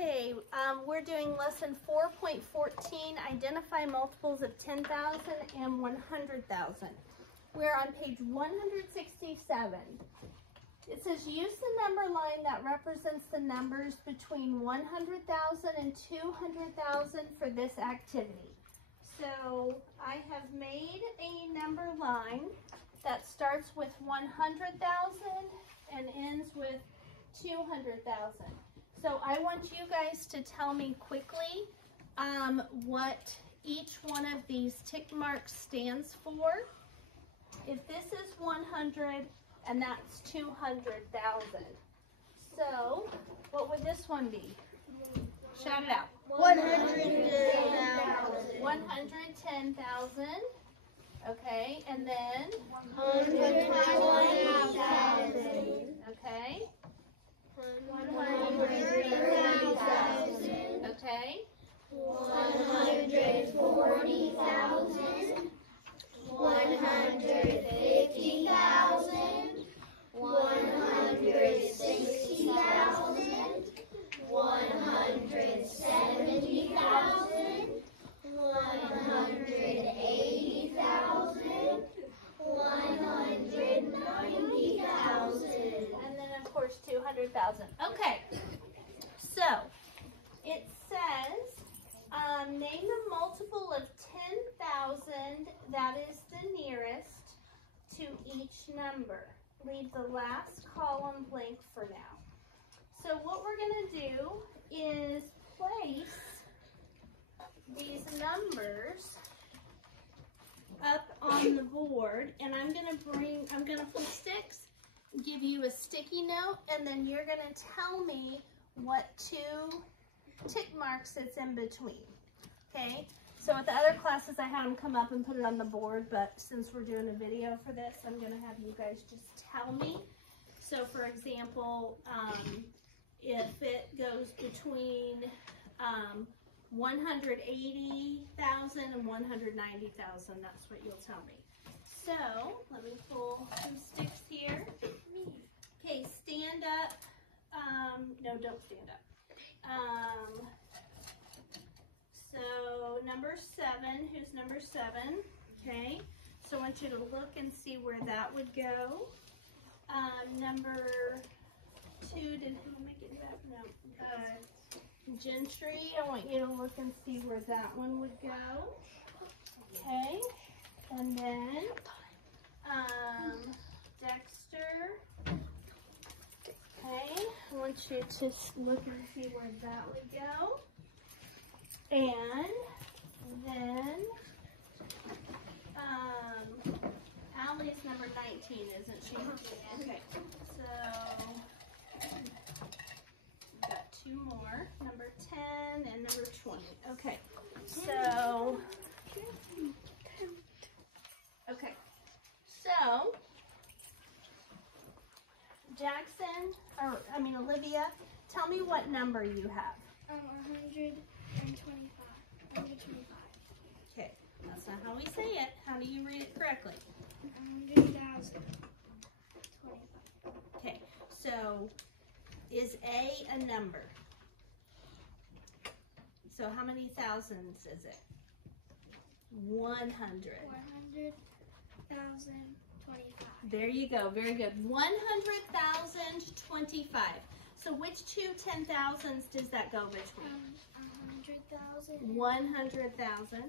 Okay, we're doing lesson 4.14, identify multiples of 10,000 and 100,000. We're on page 167. It says use the number line that represents the numbers between 100,000 and 200,000 for this activity. So I have made a number line that starts with 100,000 and ends with 200,000. So I want you guys to tell me quickly what each one of these tick marks stands for. If this is 100 and that's 200,000. So what would this one be? Shout it out. 110,000. 110,000. Okay, and then 120,000. okay. 130,000. Okay. 140,000. 150,000. 160,000. 170,000. 180,000. 190,000. And then of course 200,000. Okay. So it says name a multiple of 10,000 that is the nearest to each number. Leave the last column blank for now. So what we're going to do is place these numbers up on the board, and I'm going to put sticks, give you a sticky note, and then you're going to tell me what two tick marks it's in between. Okay? So with the other classes, I had them come up and put it on the board, but since we're doing a video for this, I'm going to have you guys just tell me. So for example, if it goes between 180,000 and 190,000, that's what you'll tell me. So let me pull some sticks here. Okay, stand up. No, don't stand up. So number 7, who's number 7? Okay, so I want you to look and see where that would go. Number 2, let me get that? No. Gentry, I want you to look and see where that one would go. Okay, and then Dexter. Okay, I want you to look and see where that would go. And then Allie's number 19, isn't she? Okay, so got 2 more, number 10 and number 20. Okay, so Jackson, Olivia, tell me what number you have. 125. Okay, that's not how we say it. How do you read it correctly? 100,000. 25. Okay, so is A a number? So how many thousands is it? 100. 100,025. There you go, very good. 100,025. So which two 10,000s does that go between? 100,000. 100,000. 100,000 and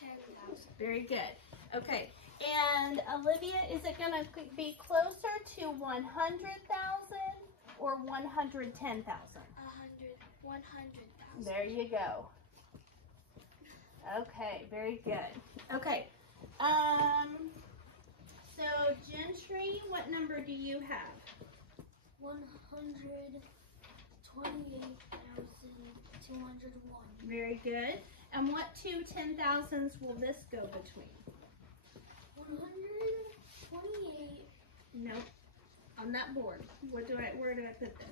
110,000. Very good. Okay, and Olivia, is it going to be closer to 100,000 or 110,000? 100,000. There you go. Okay, very good. Okay, so Gentry, what number do you have? 128,201. Very good. And what two 10,000s will this go between? 128. Nope. On that board. Where do I put this?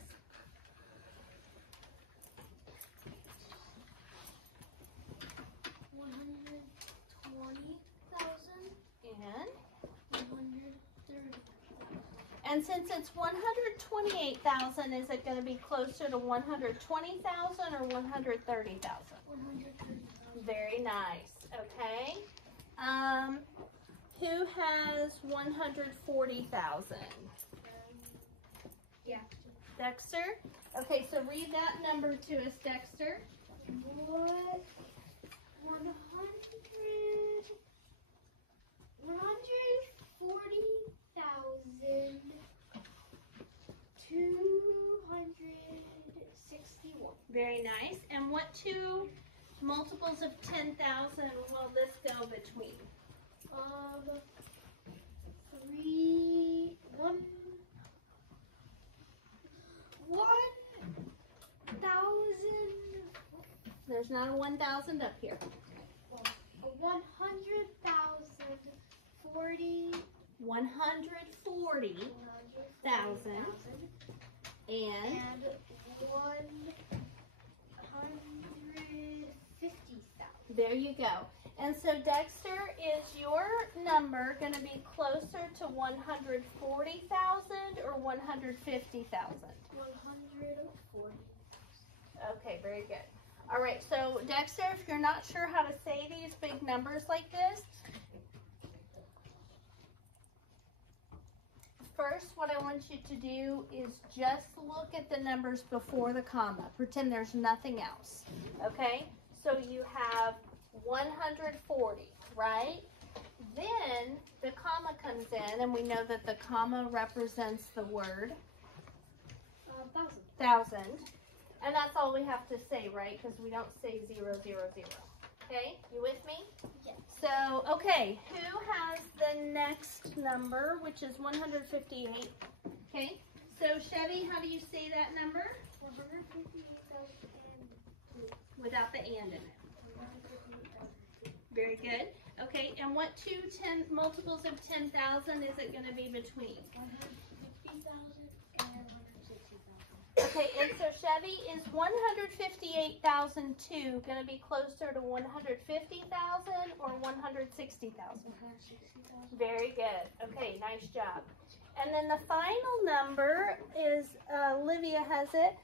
And since it's 128,000, is it going to be closer to 120,000 or 130,000? 130,000. Very nice. Okay. Who has 140,000? Yeah. Dexter? Okay, so read that number to us, Dexter. What? 140,261. Very nice. And what two multiples of 10,000 will this go between? 1,000. There's not a 1,000 up here. 100,040. 140,000 and 150,000. there you go. And so Dexter, is your number going to be closer to 140,000 or 150,000? 140. Okay, very good. All right, so Dexter, if you're not sure how to say these big numbers like this, first what I want you to do is just look at the numbers before the comma. Pretend there's nothing else, okay? So you have 140, right? Then the comma comes in, and we know that the comma represents the word 1,000. And that's all we have to say, right? Because we don't say 0, 0, 0. Okay, you with me? Yes. So, okay, who has the next number, which is 158? Okay, so Chevy, how do you say that number? 158,002. Without the and in it. Very good. Okay, and what two multiples of 10,000 is it going to be between? 150,000 and 160,000. Okay, and so Chevy, is 158,002 going to be closer to 150,000 or 160,000? 160,000. Very good. Okay, nice job. And then the final number is, Olivia has it.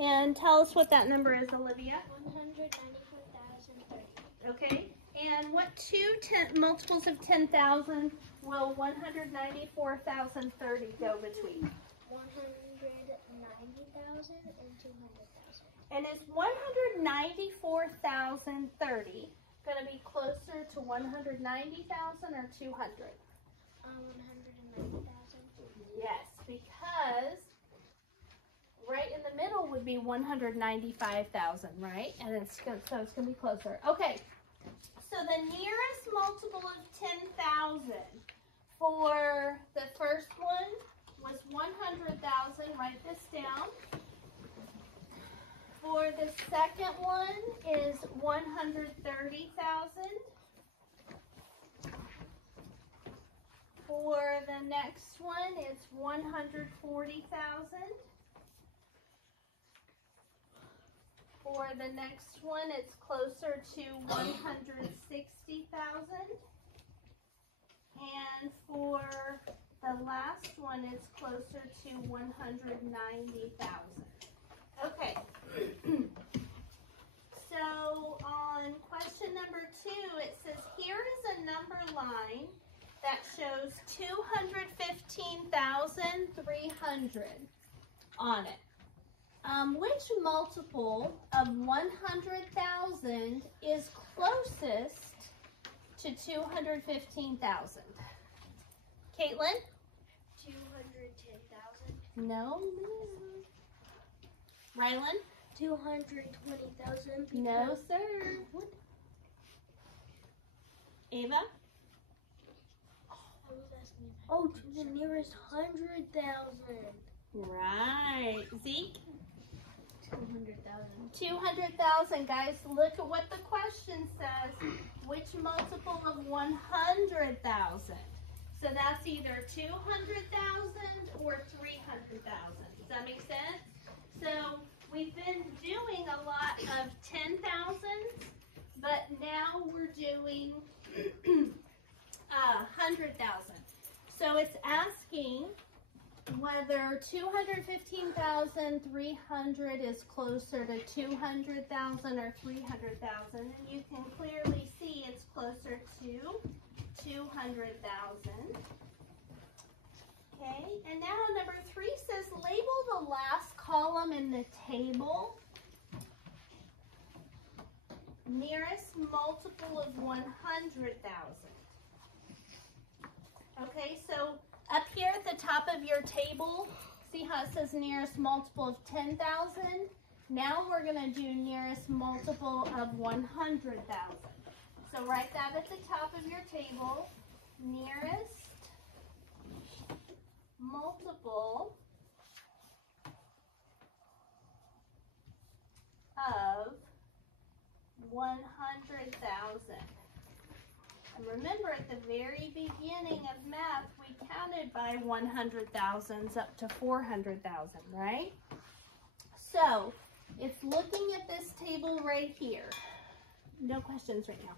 And tell us what that number is, Olivia. 194,030. Okay, and what two multiples of 10,000 will 194,030 go between? 190,000 and 200,000. And is 194,030 going to be closer to 190,000 or 200? 190,000. Yes, because right in the middle would be 195,000, right? And it's going to be closer. Okay, so the nearest multiple of 10,000 for the first one was 100,000. Write this down. For the second one is 130,000. For the next one, it's 140,000. For the next one, it's closer to 160,000. And for the last one, it's closer to 190,000. Okay. So on question number 2, it says, here is a number line that shows 215,300 on it. Which multiple of 100,000 is closest to 215,000? Caitlin? 210,000. No. Rylan? 220,000. No, sir. What? Ava? I was asking. Oh, to the nearest 100,000. Right. Zeke? 200,000. 200,000, guys. Look at what the question says. Which multiple of 100,000? So that's either 200,000 or 300,000. Does that make sense? So we've been doing a lot of 10,000s, but now we're doing 100,000. So it's asking whether 215,300 is closer to 200,000 or 300,000, and you can clearly see it's closer to 200,000. Okay, and now number 3 says label the last column in the table nearest multiple of 100,000. Okay, so up here at the top of your table, see how it says nearest multiple of 10,000? Now we're going to do nearest multiple of 100,000. So write that at the top of your table, nearest multiple of 100,000. And remember, at the very beginning of math, we counted by 100,000s up to 400,000, right? So, it's looking at this table right here. No questions right now.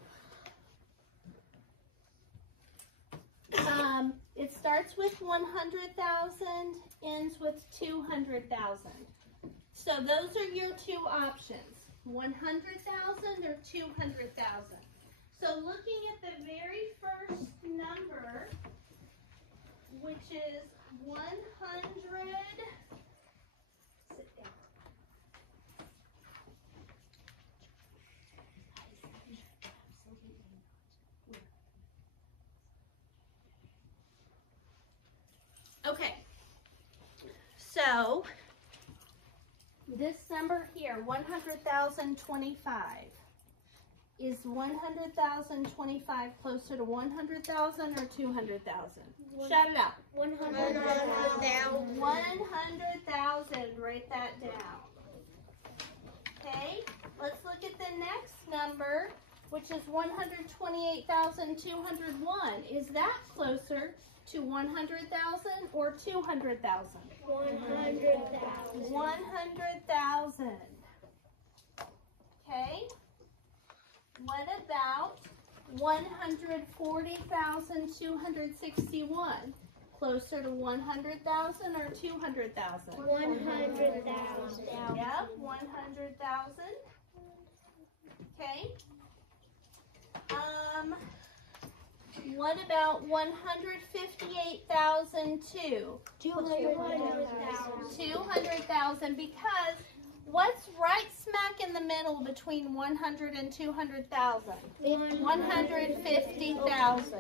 It starts with 100,000, ends with 200,000. So those are your 2 options, 100,000 or 200,000. So looking at the very first number, which is 100, sit down. Okay, so this number here, 100,025. Is 100,025 closer to 100,000 or 200,000? Shout it out. 100,000. 100,000. Write that down. Okay, let's look at the next number, which is 128,201. Is that closer to 100,000 or 200,000? 100,000. 100,000. Okay. What about 140,261? Closer to 100,000 or 200,000? 100,000. Yeah, 100,000. Okay. What about 158,002? 200,000. 200,000, because what's right smack in the middle between 100 and 200,000? 150,000.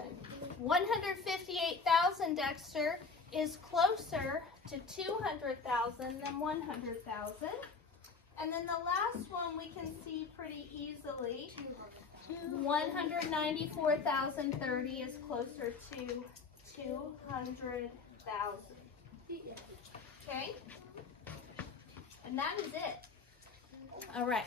158,000, Dexter, is closer to 200,000 than 100,000. And then the last one we can see pretty easily. 194,030 is closer to 200,000. Okay? And that is it. All right.